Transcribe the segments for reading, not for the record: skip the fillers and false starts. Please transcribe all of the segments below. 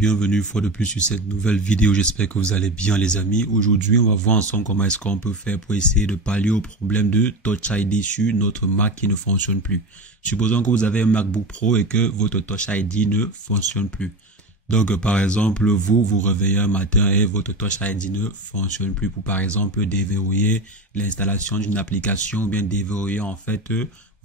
Bienvenue une fois de plus sur cette nouvelle vidéo, j'espère que vous allez bien les amis. Aujourd'hui on va voir ensemble comment est-ce qu'on peut faire pour essayer de pallier au problème de Touch ID sur notre Mac qui ne fonctionne plus. Supposons que vous avez un MacBook Pro et que votre Touch ID ne fonctionne plus. Donc par exemple vous vous réveillez un matin et votre Touch ID ne fonctionne plus pour par exemple déverrouiller l'installation d'une application ou bien déverrouiller en fait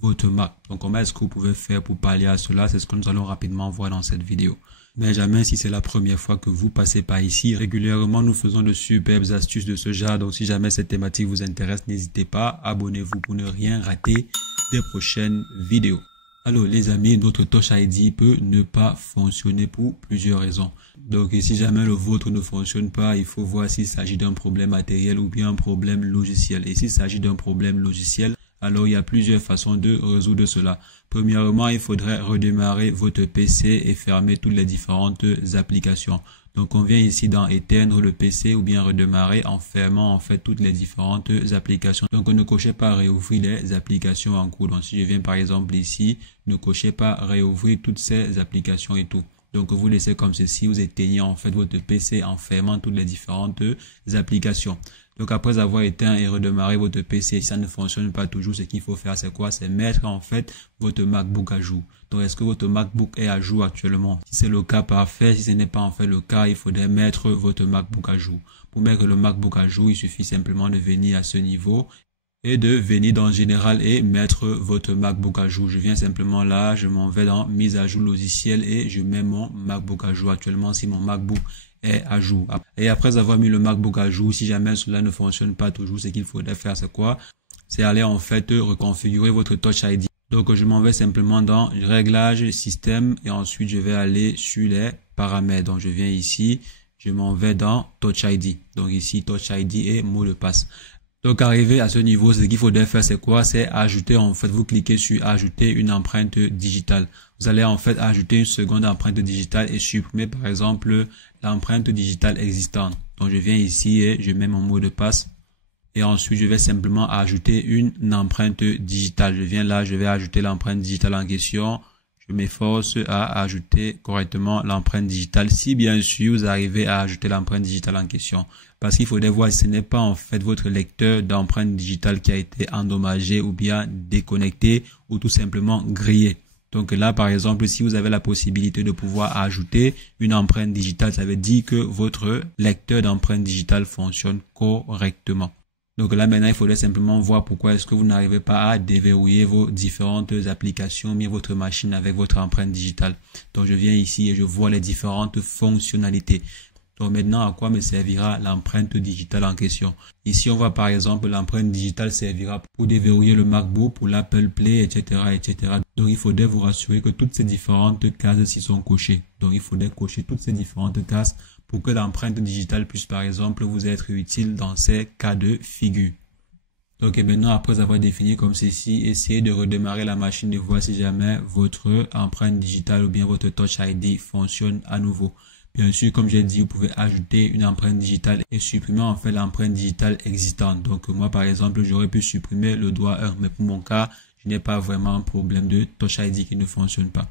votre Mac. Donc comment est-ce que vous pouvez faire pour pallier à cela? C'est ce que nous allons rapidement voir dans cette vidéo. Mais jamais si c'est la première fois que vous passez par ici. Régulièrement, nous faisons de superbes astuces de ce genre. Donc, si jamais cette thématique vous intéresse, n'hésitez pas, abonnez-vous pour ne rien rater des prochaines vidéos. Alors, les amis, notre Touch ID peut ne pas fonctionner pour plusieurs raisons. Donc, si jamais le vôtre ne fonctionne pas, il faut voir s'il s'agit d'un problème matériel ou bien un problème logiciel. Et s'il s'agit d'un problème logiciel, alors il y a plusieurs façons de résoudre cela. Premièrement, il faudrait redémarrer votre PC et fermer toutes les différentes applications. Donc on vient ici dans éteindre le PC ou bien redémarrer en fermant en fait toutes les différentes applications. Donc ne cochez pas réouvrir les applications en cours. Donc si je viens par exemple ici, ne cochez pas réouvrir toutes ces applications et tout. Donc vous laissez comme ceci, vous éteignez en fait votre PC en fermant toutes les différentes applications. Donc après avoir éteint et redémarré votre PC, si ça ne fonctionne pas toujours, ce qu'il faut faire c'est quoi? C'est mettre en fait votre MacBook à jour. Donc est-ce que votre MacBook est à jour actuellement? Si c'est le cas, parfait. Si ce n'est pas en fait le cas, il faudrait mettre votre MacBook à jour. Pour mettre le MacBook à jour, il suffit simplement de venir à ce niveau et de venir dans Général et mettre votre MacBook à jour. Je viens simplement là, je m'en vais dans mise à jour logiciel et je mets mon MacBook à jour actuellement si mon MacBook est à jour. Et après avoir mis le MacBook à jour, si jamais cela ne fonctionne pas toujours, ce qu'il faudrait faire c'est quoi? C'est aller en fait reconfigurer votre Touch ID. Donc je m'en vais simplement dans Réglages, Système et ensuite je vais aller sur les paramètres. Donc je viens ici, je m'en vais dans Touch ID. Donc ici Touch ID et mot de passe. Donc arrivé à ce niveau, ce qu'il faudrait faire c'est quoi? C'est ajouter en fait, vous cliquez sur ajouter une empreinte digitale. Vous allez en fait ajouter une seconde empreinte digitale et supprimer par exemple l'empreinte digitale existante. Donc je viens ici et je mets mon mot de passe et ensuite je vais simplement ajouter une empreinte digitale. Je viens là, je vais ajouter l'empreinte digitale en question. Je m'efforce à ajouter correctement l'empreinte digitale si bien sûr vous arrivez à ajouter l'empreinte digitale en question. Parce qu'il faudrait voir si ce n'est pas en fait votre lecteur d'empreinte digitale qui a été endommagé ou bien déconnecté ou tout simplement grillé. Donc là par exemple si vous avez la possibilité de pouvoir ajouter une empreinte digitale, ça veut dire que votre lecteur d'empreinte digitale fonctionne correctement. Donc là maintenant il faudrait simplement voir pourquoi est-ce que vous n'arrivez pas à déverrouiller vos différentes applications, mais votre machine avec votre empreinte digitale. Donc je viens ici et je vois les différentes fonctionnalités. Donc maintenant à quoi me servira l'empreinte digitale en question? Ici on voit par exemple l'empreinte digitale servira pour déverrouiller le MacBook, pour l'Apple Play, etc., etc. Donc il faudrait vous rassurer que toutes ces différentes cases s'y sont cochées. Donc il faudrait cocher toutes ces différentes cases pour que l'empreinte digitale puisse par exemple vous être utile dans ces cas de figure. Donc et maintenant après avoir défini comme ceci, essayez de redémarrer la machine et voir si jamais votre empreinte digitale ou bien votre Touch ID fonctionne à nouveau. Bien sûr, comme j'ai dit, vous pouvez ajouter une empreinte digitale et supprimer en fait l'empreinte digitale existante. Donc moi par exemple, j'aurais pu supprimer le doigt 1, mais pour mon cas, je n'ai pas vraiment un problème de Touch ID qui ne fonctionne pas.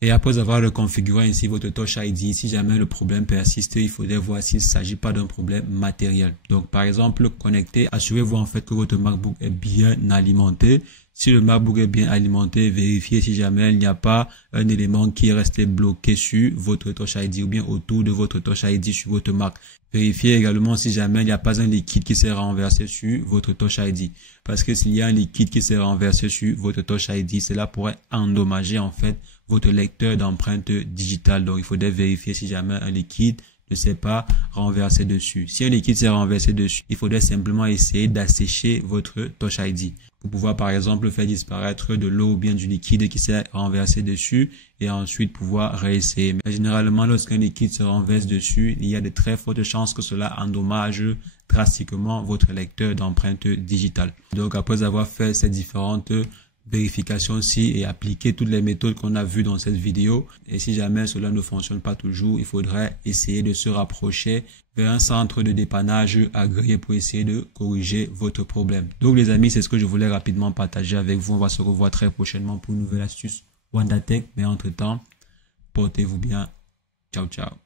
Et après avoir reconfiguré ainsi votre Touch ID, si jamais le problème persiste, il faudrait voir s'il ne s'agit pas d'un problème matériel. Donc par exemple, connecté, assurez-vous en fait que votre MacBook est bien alimenté. Si le MacBook est bien alimenté, vérifiez si jamais il n'y a pas un élément qui est resté bloqué sur votre Touch ID ou bien autour de votre Touch ID sur votre Mac. Vérifiez également si jamais il n'y a pas un liquide qui s'est renversé sur votre Touch ID. Parce que s'il y a un liquide qui s'est renversé sur votre Touch ID, cela pourrait endommager en fait votre lecteur d'empreinte digitale. Donc il faudrait vérifier si jamais un liquide ne s'est pas renversé dessus. Si un liquide s'est renversé dessus, il faudrait simplement essayer d'assécher votre Touch ID pour pouvoir par exemple faire disparaître de l'eau ou bien du liquide qui s'est renversé dessus et ensuite pouvoir réessayer. Mais généralement lorsqu'un liquide se renverse dessus, il y a de très fortes chances que cela endommage drastiquement votre lecteur d'empreinte digitale. Donc après avoir fait ces différentes vérification-ci et appliquer toutes les méthodes qu'on a vues dans cette vidéo. Et si jamais cela ne fonctionne pas toujours, il faudrait essayer de se rapprocher vers un centre de dépannage agréé pour essayer de corriger votre problème. Donc les amis, c'est ce que je voulais rapidement partager avec vous. On va se revoir très prochainement pour une nouvelle astuce WandaTech. Mais entre-temps, portez-vous bien Ciao, ciao.